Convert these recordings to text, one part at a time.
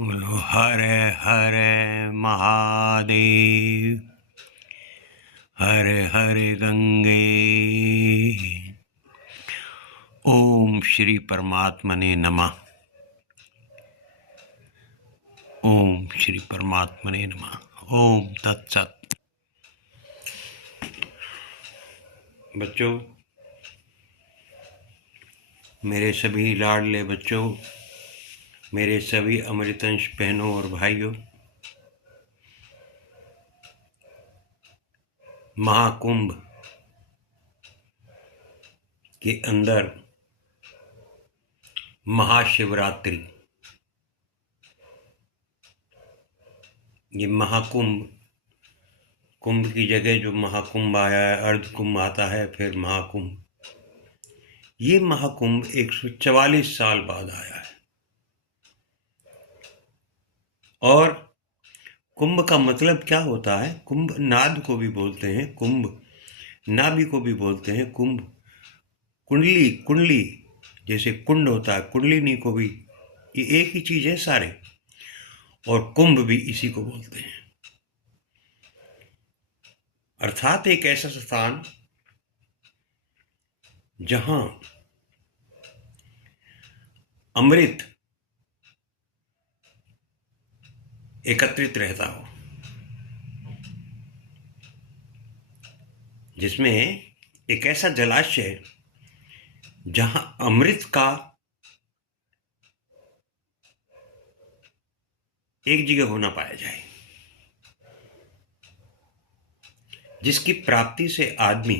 बोलो हर हर महादेव। हर हर गंगे। ओम श्री परमात्मने नमः। ओम श्री परमात्मने नमः। ओम तत्सत। बच्चों, मेरे सभी लाडले बच्चों, मेरे सभी अमृतंश बहनों और भाइयों, महाकुंभ के अंदर महाशिवरात्रि, ये महाकुंभ, कुंभ की जगह जो महाकुंभ आया है, अर्ध कुंभ आता है, फिर महाकुंभ। ये महाकुंभ 144 साल बाद आया है। और कुंभ का मतलब क्या होता है? कुंभ नाद को भी बोलते हैं, कुंभ नाभि को भी बोलते हैं, कुंभ कुंडली, कुंडली जैसे कुंड होता है, कुंडलिनी को भी, ये एक ही चीज है सारे। और कुंभ भी इसी को बोलते हैं। अर्थात एक ऐसा स्थान जहां अमृत एकत्रित रहता हो, जिसमें एक ऐसा जलाशय जहां अमृत का एक जगह होना पाया जाए, जिसकी प्राप्ति से आदमी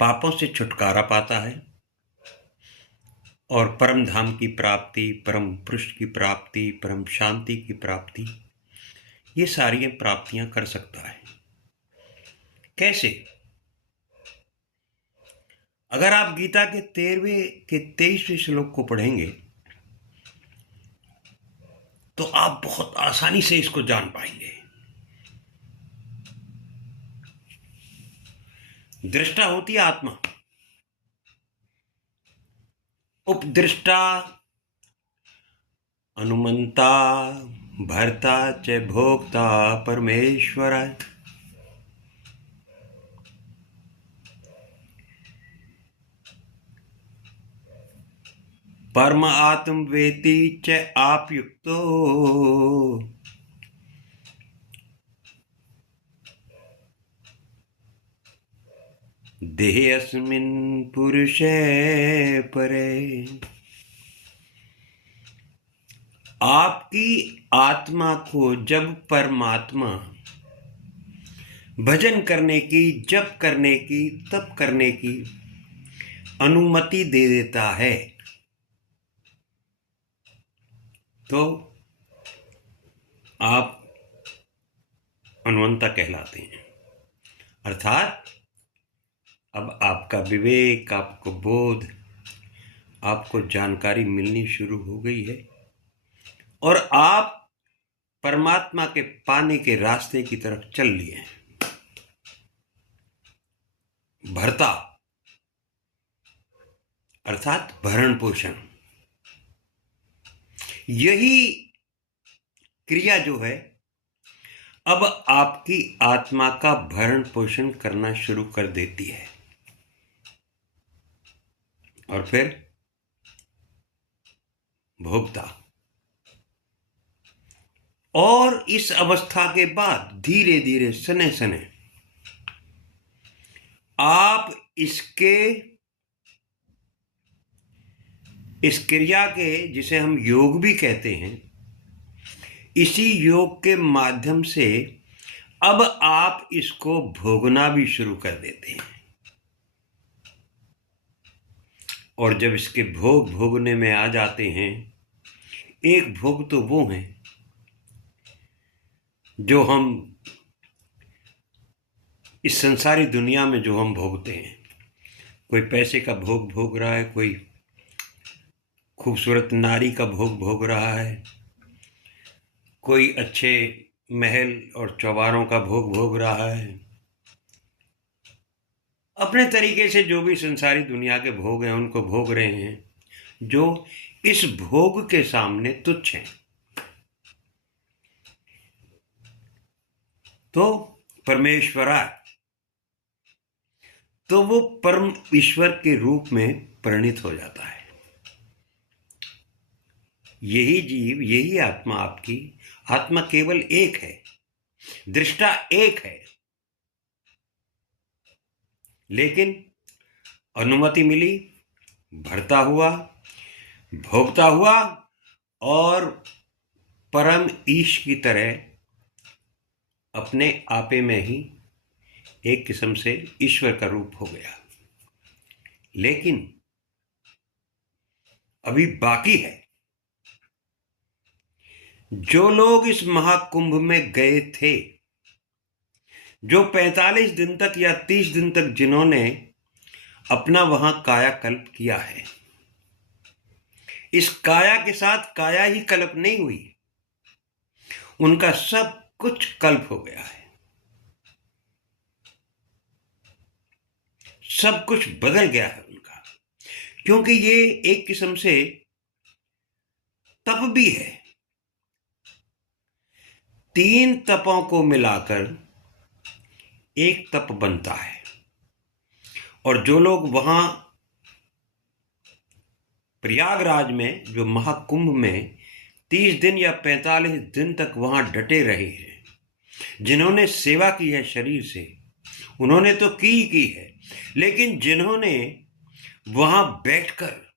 पापों से छुटकारा पाता है और परम धाम की प्राप्ति, परम पुरुष की प्राप्ति, परम शांति की प्राप्ति, ये सारी प्राप्तियां कर सकता है। कैसे? अगर आप गीता के 23वें श्लोक को पढ़ेंगे तो आप बहुत आसानी से इसको जान पाएंगे। दृष्टा होती है आत्मा, उपदृष्टा अनुमंता भर्ता च भोक्ता परमेश्वर। परम आत्म वेति च आप्युक्तो देहेऽस्मिन् पुरुषे परे। आपकी आत्मा को जब परमात्मा भजन करने की, जप करने की, तप करने की अनुमति दे देता है तो आप अनुमंता कहलाते हैं। अर्थात अब आपका विवेक, आपको बोध, आपको जानकारी मिलनी शुरू हो गई है और आप परमात्मा के पाने के रास्ते की तरफ चल लिए हैं। भरता अर्थात भरण पोषण, यही क्रिया जो है अब आपकी आत्मा का भरण पोषण करना शुरू कर देती है। और फिर भोक्ता। और इस अवस्था के बाद धीरे धीरे सने सने आप इस क्रिया के, जिसे हम योग भी कहते हैं, इसी योग के माध्यम से अब आप इसको भोगना भी शुरू कर देते हैं। और जब इसके भोग भोगने में आ जाते हैं, एक भोग तो वो है जो हम इस संसारी दुनिया में जो हम भोगते हैं। कोई पैसे का भोग भोग रहा है, कोई खूबसूरत नारी का भोग भोग रहा है, कोई अच्छे महल और चौबारों का भोग भोग रहा है। अपने तरीके से जो भी संसारी दुनिया के भोग हैं उनको भोग रहे हैं, जो इस भोग के सामने तुच्छ हैं। तो परमेश्वरा, तो वो परम ईश्वर के रूप में परिणित हो जाता है। यही जीव, यही आत्मा, आपकी आत्मा केवल एक है, दृष्टा एक है, लेकिन अनुमति मिली, भरता हुआ, भोगता हुआ और परम ईश की तरह अपने आपे में ही एक किस्म से ईश्वर का रूप हो गया। लेकिन अभी बाकी है। जो लोग इस महाकुंभ में गए थे, जो 45 दिन तक या 30 दिन तक जिन्होंने अपना वहां कायाकल्प किया है, इस काया के साथ काया ही कल्प नहीं हुई, उनका सब कुछ कल्प हो गया है, सब कुछ बदल गया है उनका, क्योंकि ये एक किस्म से तप भी है। 3 तपों को मिलाकर एक तप बनता है। और जो लोग वहां प्रयागराज में, जो महाकुंभ में 30 दिन या 45 दिन तक वहां डटे रहे हैं, जिन्होंने सेवा की है शरीर से, उन्होंने तो की है, लेकिन जिन्होंने वहां बैठकर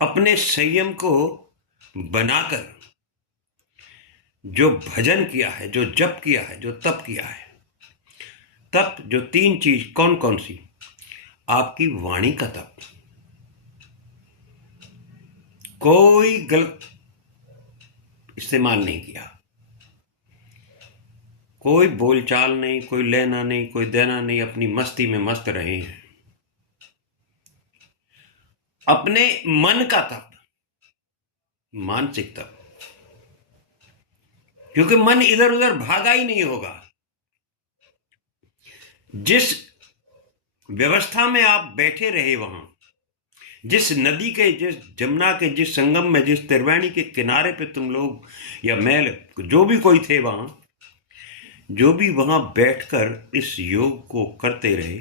अपने संयम को बनाकर जो भजन किया है, जो जप किया है, जो तप किया है, तप जो 3 चीज कौन कौन सी? आपकी वाणी का तप, कोई गलत इस्तेमाल नहीं किया, कोई बोलचाल नहीं, कोई लेना नहीं, कोई देना नहीं, अपनी मस्ती में मस्त रहे हैं। अपने मन का तप, मानसिक तप, क्योंकि मन इधर उधर भागा ही नहीं होगा। जिस व्यवस्था में आप बैठे रहे वहां, जिस नदी के, जिस जमुना के जिस संगम में, जिस त्रिवेणी के किनारे पे तुम लोग या मैं, जो भी कोई थे वहां, जो भी वहां बैठकर इस योग को करते रहे,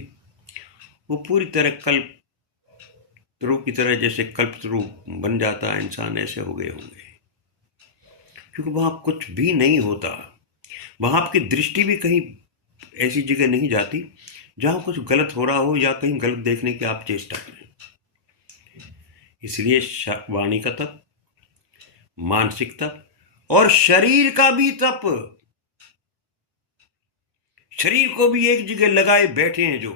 वो पूरी तरह कल्पतरु की तरह, जैसे कल्पतरु बन जाता है इंसान, ऐसे हो गए होंगे। क्योंकि वहां कुछ भी नहीं होता, वहां आपकी दृष्टि भी कहीं ऐसी जगह नहीं जाती जहां कुछ गलत हो रहा हो या कहीं गलत देखने की आप चेष्टा करें। इसलिए वाणी का तप, मानसिक तप और शरीर का भी तप, शरीर को भी एक जगह लगाए बैठे हैं जो,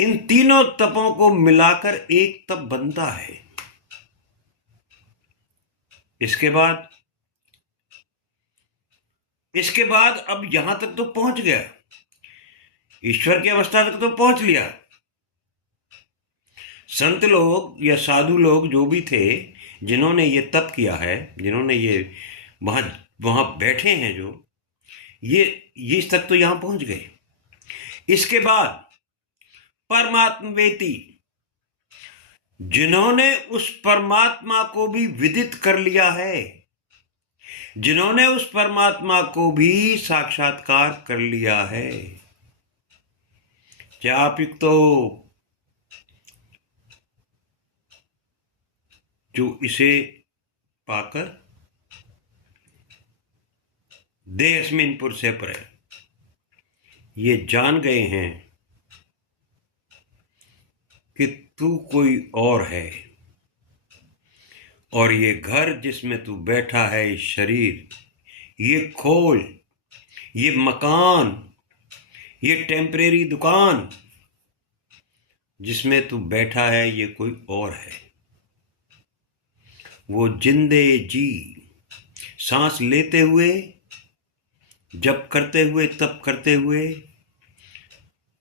इन तीनों तपों को मिलाकर एक तप बनता है। इसके बाद अब यहां तक तो पहुंच गया, ईश्वर की अवस्था तक तो पहुंच लिया। संत लोग या साधु लोग जो भी थे, जिन्होंने ये तप किया है, जिन्होंने ये वहां वहां बैठे हैं, जो ये इस तक तो यहां पहुंच गए। इसके बाद परमात्मवेती, जिन्होंने उस परमात्मा को भी विदित कर लिया है, जिन्होंने उस परमात्मा को भी साक्षात्कार कर लिया है, चापिक जो इसे पाकर देहस्मिन पुरुषे पर, ये जान गए हैं कि तू कोई और है, और ये घर जिसमें तू बैठा है, शरीर, ये खोल, ये मकान, ये टेम्परेरी दुकान जिसमें तू बैठा है, ये कोई और है। वो जिंदे जी, सांस लेते हुए, जप करते हुए, तप करते हुए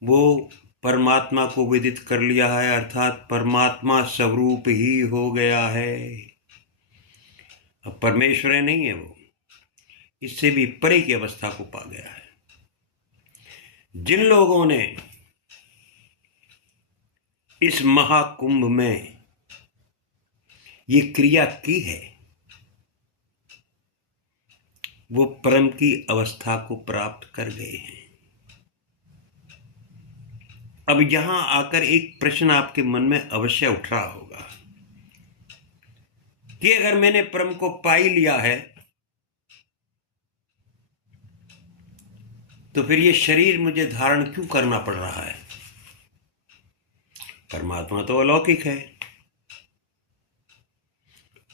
वो परमात्मा को विदित कर लिया है, अर्थात परमात्मा स्वरूप ही हो गया है। अब परमेश्वर नहीं है वो, इससे भी परे की अवस्था को पा गया है। जिन लोगों ने इस महाकुंभ में ये क्रिया की है, वो परम की अवस्था को प्राप्त कर गए हैं। अब यहां आकर एक प्रश्न आपके मन में अवश्य उठ रहा होगा कि अगर मैंने परम को पा ही लिया है तो फिर ये शरीर मुझे धारण क्यों करना पड़ रहा है? परमात्मा तो अलौकिक है,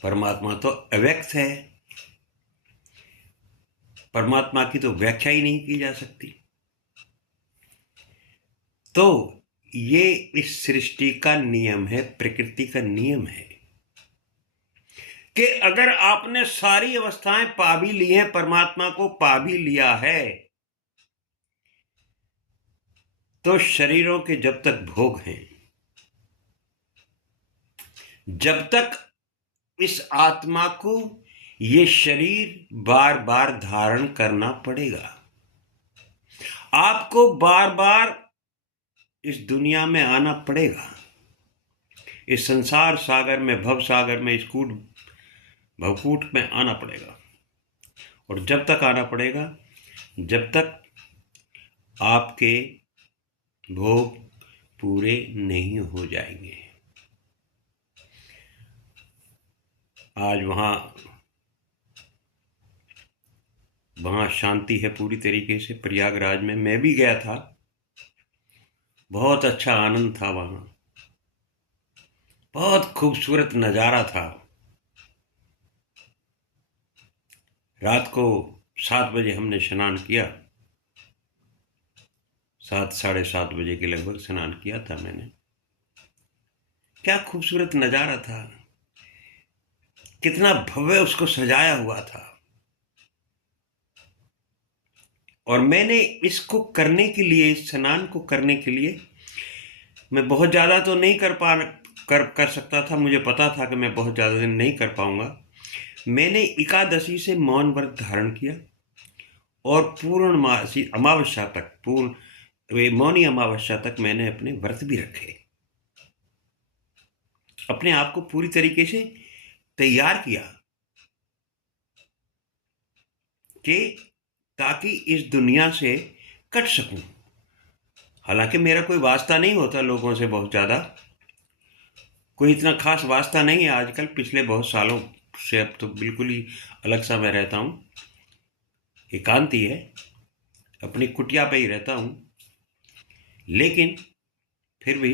परमात्मा तो अव्यक्त है, परमात्मा की तो व्याख्या ही नहीं की जा सकती। तो ये इस सृष्टि का नियम है, प्रकृति का नियम है कि अगर आपने सारी अवस्थाएं पा भी ली हैं, परमात्मा को पा भी लिया है, तो शरीरों के जब तक भोग हैं, जब तक इस आत्मा को ये शरीर बार बार धारण करना पड़ेगा। आपको बार बार इस दुनिया में आना पड़ेगा, इस संसार सागर में, भव सागर में, इस भवकूट में आना पड़ेगा। और जब तक आना पड़ेगा जब तक आपके भोग पूरे नहीं हो जाएंगे। आज वहाँ शांति है पूरी तरीके से। प्रयागराज में मैं भी गया था, बहुत अच्छा आनंद था वहाँ, बहुत खूबसूरत नज़ारा था। रात को 7 बजे हमने स्नान किया, 7 साढ़े 7 बजे के लगभग स्नान किया था मैंने। क्या खूबसूरत नज़ारा था, कितना भव्य उसको सजाया हुआ था। और मैंने इसको करने के लिए, इस स्नान को करने के लिए, मैं बहुत ज़्यादा तो नहीं कर सकता था, मुझे पता था कि मैं बहुत ज़्यादा दिन नहीं कर पाऊंगा। मैंने एकादशी से मौन व्रत धारण किया और पूर्णमासी अमावस्या तक, मौनी अमावस्या तक मैंने अपने व्रत भी रखे, अपने आप को पूरी तरीके से तैयार किया कि ताकि इस दुनिया से कट सकूं। हालांकि मेरा कोई वास्ता नहीं होता लोगों से, बहुत ज़्यादा कोई इतना खास वास्ता नहीं है आजकल। पिछले बहुत सालों से अब तो बिल्कुल ही अलग सा मैं रहता हूँ, एकांती है, अपनी कुटिया पे ही रहता हूँ। लेकिन फिर भी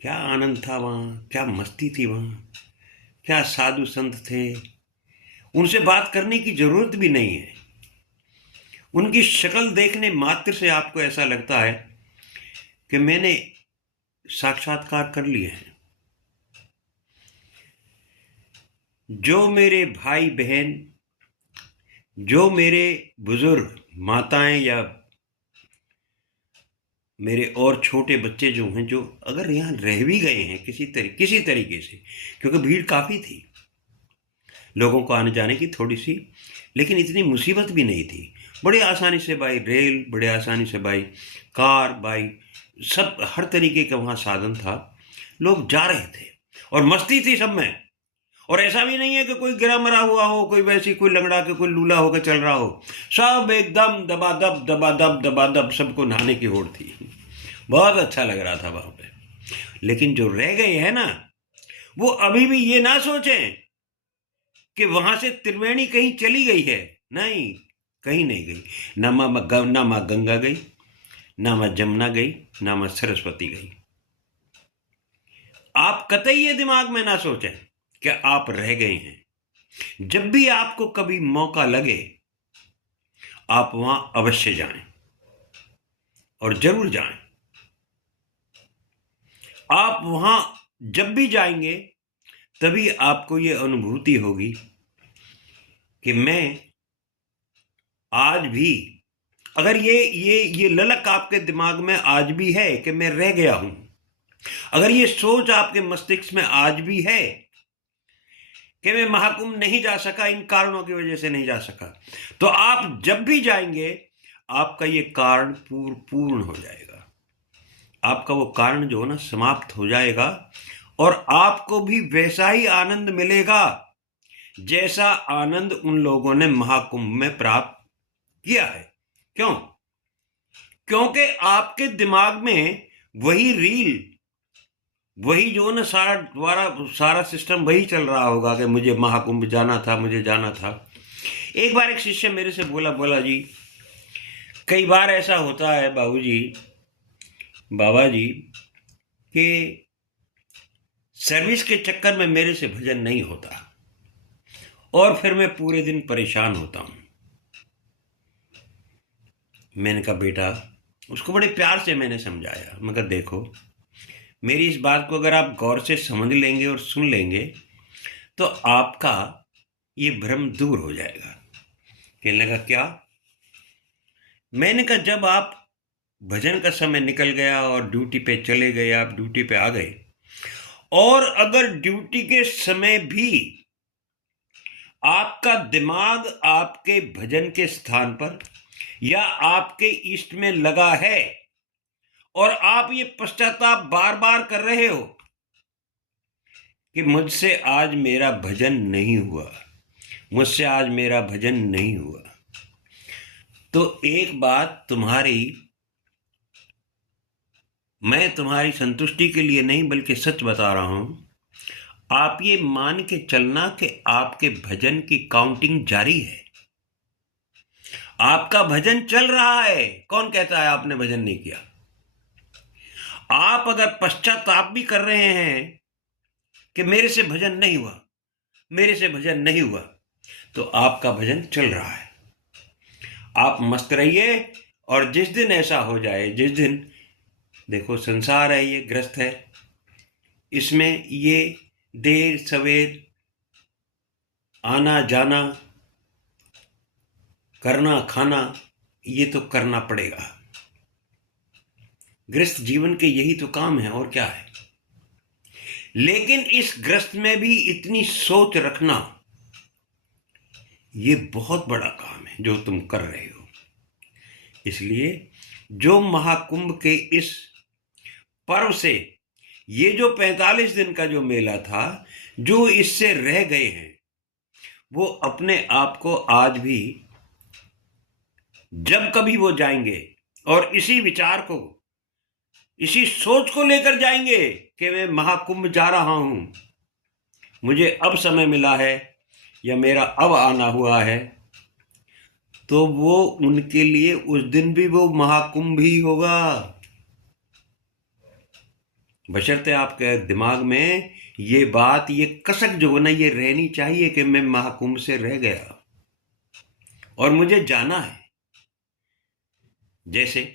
क्या आनंद था वहाँ, क्या मस्ती थी वहाँ, क्या साधु संत थे। उनसे बात करने की जरूरत भी नहीं है, उनकी शक्ल देखने मात्र से आपको ऐसा लगता है कि मैंने साक्षात्कार कर लिए हैं। जो मेरे भाई बहन, जो मेरे बुजुर्ग माताएं या मेरे और छोटे बच्चे जो हैं, जो अगर यहाँ रह भी गए हैं किसी तरीके से, क्योंकि भीड़ काफ़ी थी, लोगों को आने जाने की थोड़ी सी, लेकिन इतनी मुसीबत भी नहीं थी। बड़े आसानी से बाई रेल, बड़े आसानी से बाई कार, बाई सब हर तरीके का वहाँ साधन था। लोग जा रहे थे और मस्ती थी सब में। और ऐसा भी नहीं है कि कोई गिरा मरा हुआ हो, कोई वैसी कोई लंगड़ा के कोई लूला होकर चल रहा हो। सब एकदम दबादब सबको नहाने की होड़ थी। बहुत अच्छा लग रहा था वहां पे। लेकिन जो रह गए हैं ना, वो अभी भी ये ना सोचें कि वहां से त्रिवेणी कहीं चली गई है। नहीं, कहीं नहीं गई। ना माँ गंगा गई, ना माँ जमुना गई, ना माँ सरस्वती गई। आप कतई ये दिमाग में ना सोचें कि आप रह गए हैं। जब भी आपको कभी मौका लगे, आप वहां अवश्य जाएं, और जरूर जाएं। आप वहां जब भी जाएंगे तभी आपको ये अनुभूति होगी कि मैं आज भी, अगर ये ललक आपके दिमाग में आज भी है कि मैं रह गया हूं, अगर ये सोच आपके मस्तिष्क में आज भी है कि मैं महाकुंभ नहीं जा सका, इन कारणों की वजह से नहीं जा सका, तो आप जब भी जाएंगे आपका ये कारण पूर्ण हो जाएगा। आपका वो कारण जो है ना, समाप्त हो जाएगा, और आपको भी वैसा ही आनंद मिलेगा जैसा आनंद उन लोगों ने महाकुंभ में प्राप्त किया है। क्यों? क्योंकि आपके दिमाग में वही रील, वही जो ना सारा सिस्टम वही चल रहा होगा कि मुझे महाकुंभ जाना था, मुझे जाना था। एक बार एक शिष्य मेरे से बोला जी, कई बार ऐसा होता है बाबा जी कि सर्विस के चक्कर में मेरे से भजन नहीं होता और फिर मैं पूरे दिन परेशान होता हूं। मैंने कहा बेटा, उसको बड़े प्यार से मैंने समझाया। मैं कहा देखो, मेरी इस बात को अगर आप गौर से समझ लेंगे और सुन लेंगे तो आपका ये भ्रम दूर हो जाएगा। कहने लगा क्या? मैंने कहा जब आप भजन का समय निकल गया और ड्यूटी पे चले गए, आप ड्यूटी पे आ गए, और अगर ड्यूटी के समय भी आपका दिमाग आपके भजन के स्थान पर या आपके इष्ट में लगा है और आप ये पश्चाताप बार बार कर रहे हो कि मुझसे आज मेरा भजन नहीं हुआ, मुझसे आज मेरा भजन नहीं हुआ, तो एक बात मैं तुम्हारी संतुष्टि के लिए नहीं बल्कि सच बता रहा हूं, आप ये मान के चलना कि आपके भजन की काउंटिंग जारी है, आपका भजन चल रहा है। कौन कहता है आपने भजन नहीं किया? आप अगर पश्चाताप भी कर रहे हैं कि मेरे से भजन नहीं हुआ, मेरे से भजन नहीं हुआ, तो आपका भजन चल रहा है। आप मस्त रहिए, और जिस दिन ऐसा हो जाए, जिस दिन देखो संसार है, ये ग्रस्त है, इसमें ये देर सवेर आना जाना, करना खाना, ये तो करना पड़ेगा। ग्रस्त जीवन के यही तो काम है, और क्या है। लेकिन इस ग्रस्त में भी इतनी सोच रखना, ये बहुत बड़ा काम है जो तुम कर रहे हो। इसलिए जो महाकुंभ के इस पर्व से, ये जो 45 दिन का जो मेला था, जो इससे रह गए हैं, वो अपने आप को आज भी जब कभी वो जाएंगे और इसी विचार को, इसी सोच को लेकर जाएंगे कि मैं महाकुंभ जा रहा हूं, मुझे अब समय मिला है या मेरा अब आना हुआ है, तो वो उनके लिए उस दिन भी वो महाकुंभ ही होगा। बशर्ते आपके दिमाग में ये बात, ये कसक जो ना, ये रहनी चाहिए कि मैं महाकुंभ से रह गया और मुझे जाना है। जैसे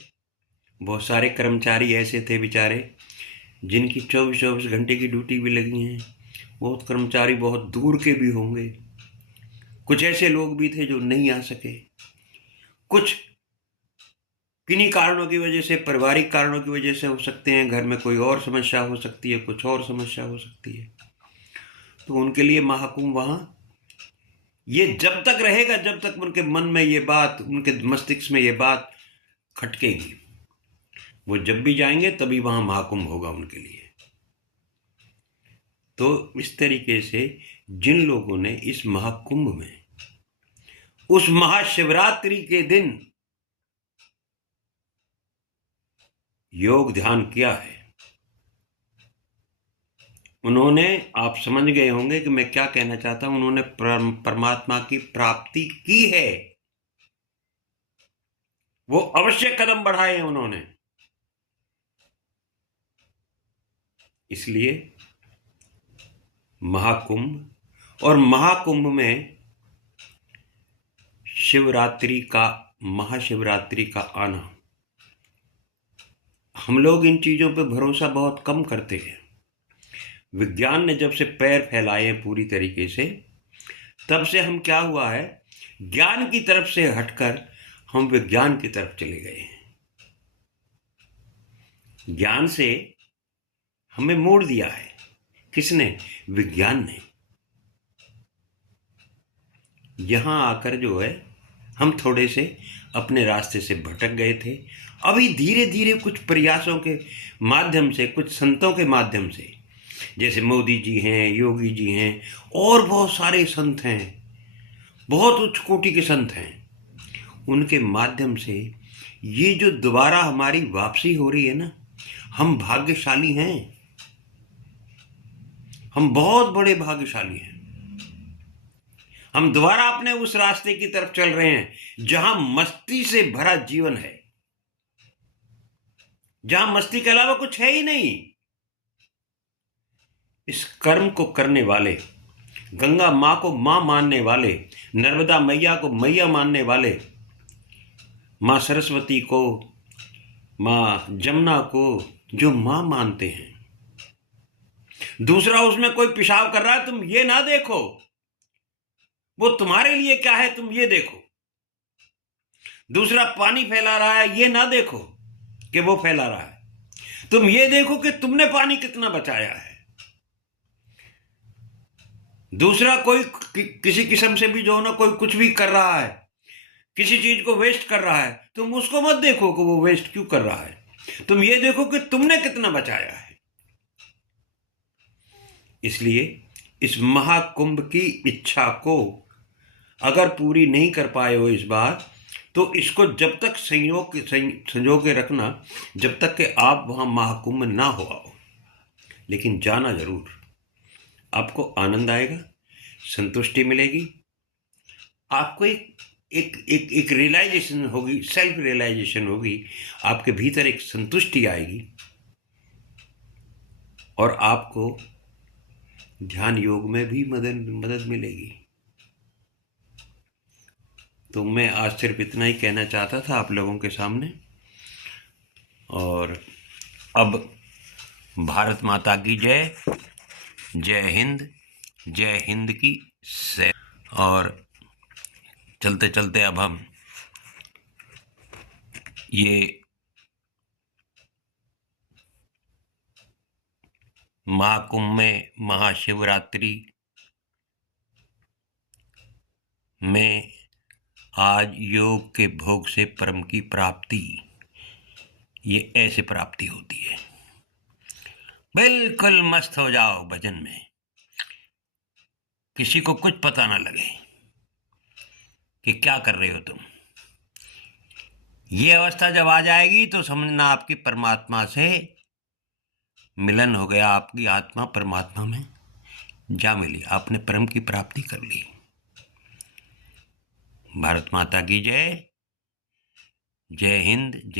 बहुत सारे कर्मचारी ऐसे थे बेचारे, जिनकी 24-24 घंटे की ड्यूटी भी लगी हैं। बहुत कर्मचारी बहुत दूर के भी होंगे, कुछ ऐसे लोग भी थे जो नहीं आ सके, कुछ किन्हीं कारणों की वजह से, पारिवारिक कारणों की वजह से हो सकते हैं, घर में कोई और समस्या हो सकती है, कुछ और समस्या हो सकती है, तो उनके लिए महाकुंभ वहां ये जब तक रहेगा, जब तक उनके मन में ये बात, उनके मस्तिष्क में ये बात खटकेगी, वो जब भी जाएंगे तभी वहां महाकुंभ होगा उनके लिए। तो इस तरीके से जिन लोगों ने इस महाकुंभ में, उस महाशिवरात्रि के दिन योग ध्यान किया है, उन्होंने, आप समझ गए होंगे कि मैं क्या कहना चाहता हूं, उन्होंने परमात्मा की प्राप्ति की है। वो अवश्य कदम बढ़ाए हैं उन्होंने। इसलिए महाकुंभ, और महाकुंभ में शिवरात्रि का, महाशिवरात्रि का आना, हम लोग इन चीजों पे भरोसा बहुत कम करते हैं। विज्ञान ने जब से पैर फैलाए हैं पूरी तरीके से, तब से हम क्या हुआ है, ज्ञान की तरफ से हटकर हम विज्ञान की तरफ चले गए हैं। ज्ञान से हमें मोड़ दिया है। किसने? विज्ञान ने। यहां आकर जो है, हम थोड़े से अपने रास्ते से भटक गए थे। अभी धीरे धीरे कुछ प्रयासों के माध्यम से, कुछ संतों के माध्यम से, जैसे मोदी जी हैं, योगी जी हैं, और बहुत सारे संत हैं, बहुत उच्च कोटि के संत हैं। उनके माध्यम से ये जो दोबारा हमारी वापसी हो रही है ना, हम भाग्यशाली हैं, हम बहुत बड़े भाग्यशाली हैं। हम दोबारा अपने उस रास्ते की तरफ चल रहे हैं जहां मस्ती से भरा जीवन है, जहां मस्ती के अलावा कुछ है ही नहीं। इस कर्म को करने वाले, गंगा मां को मां मानने वाले, नर्मदा मैया को मैया मानने वाले, मां सरस्वती को, मां जमुना को जो मां मानते हैं, दूसरा उसमें कोई पेशाब कर रहा है, तुम ये ना देखो वो तुम्हारे लिए क्या है, तुम ये देखो। दूसरा पानी फैला रहा है, ये ना देखो कि वो फैला रहा है, तुम ये देखो कि तुमने पानी कितना बचाया है। दूसरा कोई किसी किस्म से भी जो ना कोई कुछ भी कर रहा है, किसी चीज को वेस्ट कर रहा है, तुम उसको मत देखो कि वो वेस्ट क्यों कर रहा है, तुम ये देखो कि तुमने कितना बचाया है। इसलिए इस महाकुंभ की इच्छा को अगर पूरी नहीं कर पाए हो इस बार, तो इसको जब तक संजो के रखना, जब तक कि आप वहां महाकुंभ ना हो आओ, लेकिन जाना जरूर। आपको आनंद आएगा, संतुष्टि मिलेगी, आपको एक रियलाइजेशन होगी, सेल्फ रियलाइजेशन होगी, आपके भीतर एक संतुष्टि आएगी, और आपको ध्यान योग में भी मदद मिलेगी। तो मैं आज सिर्फ इतना ही कहना चाहता था आप लोगों के सामने। और अब भारत माता की जय, जय हिंद की जय। और चलते चलते अब हम ये महाकुंभ में महाशिवरात्रि में आज योग के भोग से परम की प्राप्ति, ये ऐसे प्राप्ति होती है। बिल्कुल मस्त हो जाओ भजन में, किसी को कुछ पता ना लगे कि क्या कर रहे हो तुम। ये अवस्था जब आ जाएगी तो समझना आपकी परमात्मा से मिलन हो गया, आपकी आत्मा परमात्मा में जा मिली, आपने परम की प्राप्ति कर ली। भारत माता की जय, जय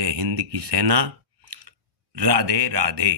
हिंद की सेना, राधे राधे।